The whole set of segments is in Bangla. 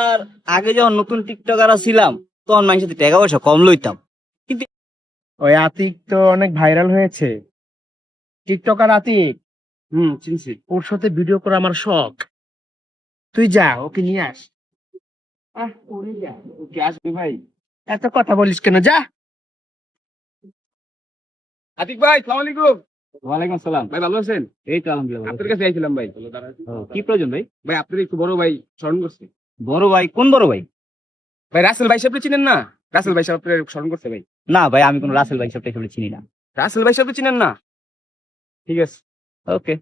আর আগে যখন নতুন টিকটকার ছিলাম তখন মানুষের টাকা পয়সা কম লইতাম। কিন্তু ওই আতিক তো অনেক ভাইরাল হয়েছে, টিকটকার আতিক। চিনছি। ওর সাথে ভিডিও করা আমার শখ। তুই যা, ওকে নিয়ে আস। ওরে যা, ওকে আসবে ভাই। এত কথা বলিস কেন, যা। আতিক ভাই, সালাম আলাইকুম। ওয়ালাইকুম আসসালাম। ভাই ভালো আছেন? এই তো আলহামদুলিল্লাহ। আপনার কাছে আইছিলাম ভাই। কি প্রয়োজন ভাই? ভাই আপনার একটু বড় ভাই স্মরণ করছে। বড় ভাই? কোন বড় ভাই? ভাই রাসেল ভাই সাহেব চিনেন না? রাসেল ভাই সাহেব আপনার স্মরণ করছে ভাই। না ভাই, আমি কোন রাসেল ভাই সবটাই চিনি না। রাসেল ভাই সাহেব চিনেন না? ঠিক আছে। ওকে।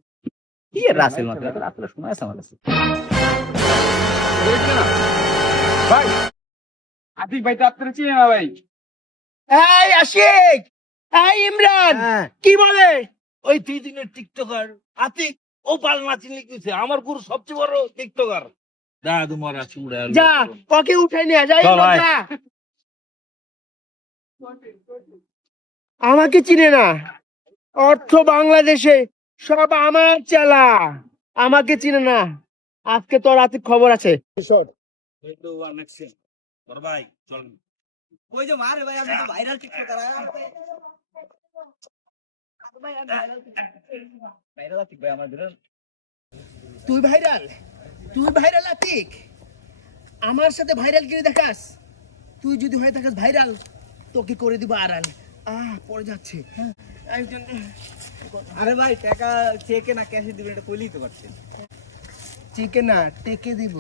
কি এর রাসেল মাত্র? রাসেলের সময় আছে আমার কাছে। বলে চিনে না? ভাই আতিক ভাই তো আপনার চিনে না ভাই। এই আশিক, এই ইমরান, কি বলে? ওই 3 দিনের টিকটকার আতিক ও পালনা চিনি দিছে আমার গুরু সবচেয়ে বড় টিকটকার। দাদু মারা চুড়া যা, ওকে উঠাই নিয়ে যাই। চল ভাই। আমাকে চিনে না, অর্থ বাংলাদেশে সব আমার চালা, আমাকে চিনে না। আজকে তোর আতিক খবর আছে। ভাই চল। ওই যে মারে ভাই, আমি তো ভাইরাল টিকটকার। ভাইরাল আতিক ভাই আমাদের। তুই ভাইরাল, তুই ভাইরাল আতিক, আমার সাথে ভাইরাল গিয়ে দেখাস। তুই যদি হয়ে থাকিস ভাইরাল, তোকে করে দিব আড়াল। পড়ে যাচ্ছে। আরে ভাই, টাকা চেকে না ক্যাশে দিবেন এটা কইলেই তো পারছেন। চিকেন না টেকে দিব।